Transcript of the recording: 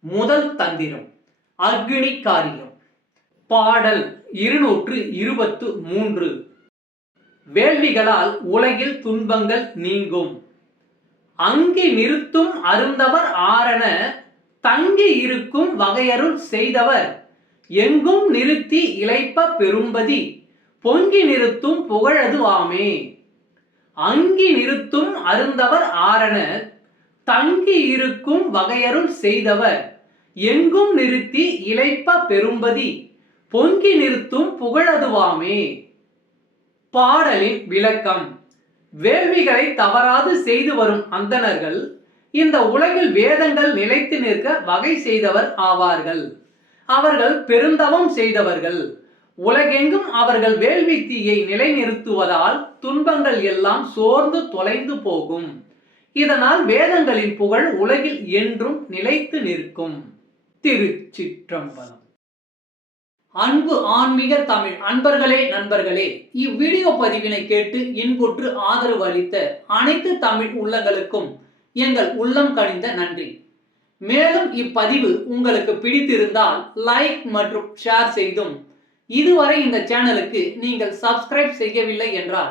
முதல் தந்திரம் அக்னி காரியம். பாடல் இருநூற்று இருபத்து மூன்று. வேள்விகளால் உலகில் துன்பங்கள் நீங்கும். அங்கி நிறுத்தும் அருந்தவர் ஆரண தங்கி இருக்கும் வகையருள் செய்தவர். எங்கும் நிறுத்தி இழைப்ப பெரும்பதி பொங்கி நிறுத்தும் புகழது ஆமே. அங்கி நிறுத்தும் அருந்தவர் ஆரண தங்கி இருக்கும் வகையருள் செய்தவர். எங்கும் நிறுத்தி இழைப்ப பெரும்பதி பொங்கி நிறுத்தும் புகழதுவாமே. பாடலின் விளக்கம். வேள்விகளை தவறாது செய்து வரும் அந்தணர்கள் இந்த உலகில் வேதங்கள் நிலைத்து நிற்க வகை செய்தவர் ஆவார்கள். அவர்கள் பெருந்தவம் செய்தவர்கள். உலகெங்கும் அவர்கள் வேள்வி தீயை நிலைநிறுத்துவதால் துன்பங்கள் எல்லாம் சோர்ந்து தொலைந்து போகும். இதனால் வேதங்களின் புகழ் உலகில் என்றும் நிலைத்து நிற்கும். திருச்சிற்றம்பலம். அன்பு ஆன்மீக தமிழ். அன்பர்களே நண்பர்களே இவ்வீடியோ பதிவினை கேட்டு இன்புற்று ஆதரவு அளித்த அனைத்து தமிழ் உள்ளங்களுக்கும் எங்கள் உள்ளம் கணிந்த நன்றி. மேலும் இப்பதிவு உங்களுக்கு பிடித்திருந்தால் லைக் மற்றும் ஷேர் செய்தும். இதுவரை இந்த சேனலுக்கு நீங்கள் சப்ஸ்கிரைப் செய்யவில்லை என்றால்